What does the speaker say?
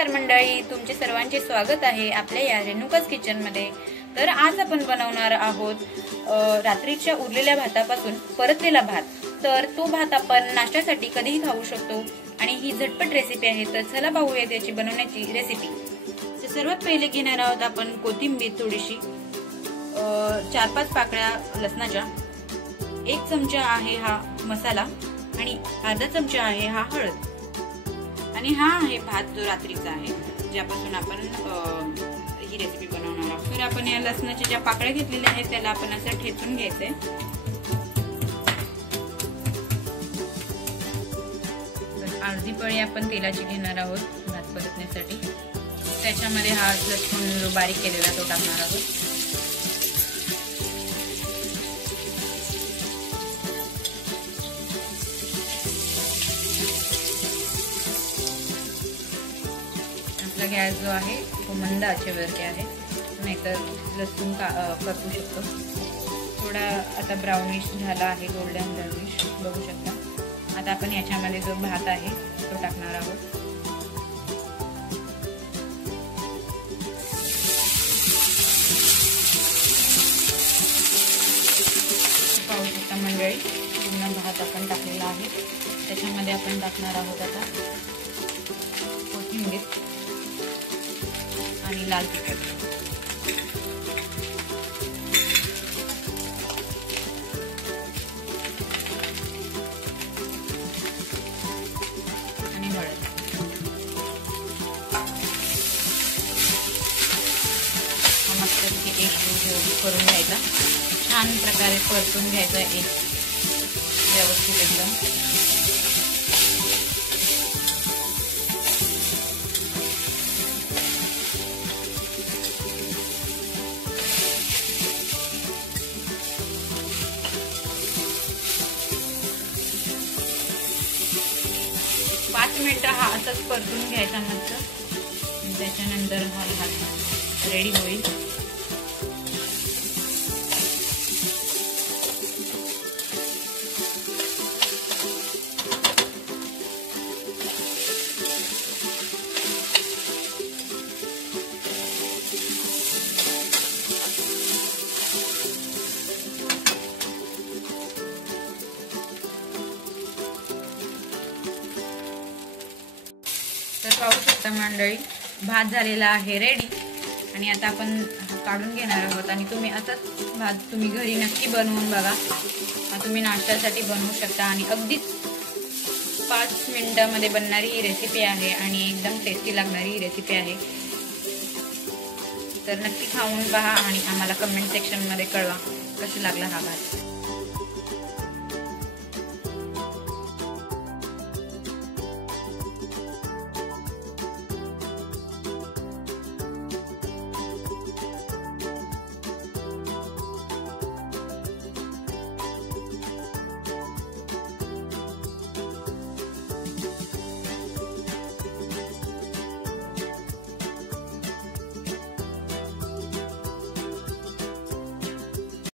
नमस्कार मंडळी, तुमचे सर्वांचे स्वागत आहे आपल्या या रेणुकाच किचन मध्ये। तर आज आपण बनवणार आहोत रात्रीच्या उरलेल्या भातापासून परतलेला भात। तर तो भात आपण नाश्त्यासाठी कधीही खाऊ शकतो आणि ही झटपट रेसिपी आहे। तर चला पाहूया त्याची बनवण्याची रेसिपी। तर सर्वात पहिले घेणार आहोत आपण कोथिंबीर थोडीशी, 4-5 पाकळ्या लसणाच्या, 1 चमचा आहे हा मसाला आणि अर्धा चमचा आहे हा हळद आणि हा आहे भात जो रात्रीचा आहे, ज्यापासून आपण ही रेसिपी बनवणार आहोत। तर आपण या लसणाच्या ज्या पाकळ्या घेतलेल्या आहेत त्याला आपण असं ठेचून घ्यायचंय। तर अर्धी पळी आपण तेलाची घेणार आहोत भात परतण्यासाठी। त्याच्यामध्ये हा लसूण जो बारीक केलेला तो टाकणार आहोत। गॅस जो आहे तो मंद आचेवरती आहे, नाहीतर लसूण करपू शकतो। थोडा आता ब्राउनिश झाला आहे, गोल्डन ब्राउनिश बघू शकता। आता आपण याच्यामध्ये जो भात आहे तो टाकणार आहोत। पाहू शकता मंडळी, पूर्ण भात आपण टाकलेला आहे। त्याच्यामध्ये आपण टाकणार आहोत आता कोथिंबीर आणि लाल तिखट। आणि हळद। मस्त एक करून घ्यायचा, छान प्रकारे परतून घ्यायचा एक व्यवस्थित एकदम। 5 मिनिटं हा असंच परतून घ्यायचा मस्त। त्याच्यानंतर हा भात रेडी होईल। तर पाहू शकता मंडळी, भात झालेला आहे रेडी आणि आता आपण काढून घेणार आहोत। आणि तुम्ही असंच भात तुम्ही घरी नक्की बनवून बघा, तुम्ही नाश्त्यासाठी बनवू शकता आणि अगदीच 5 मिनिटांमध्ये बनणारी ही रेसिपी आहे आणि एकदम टेस्टी लागणारी ही रेसिपी आहे। तर नक्की खाऊन पहा आणि आम्हाला कमेंट सेक्शनमध्ये कळवा कसा लागला हा भात।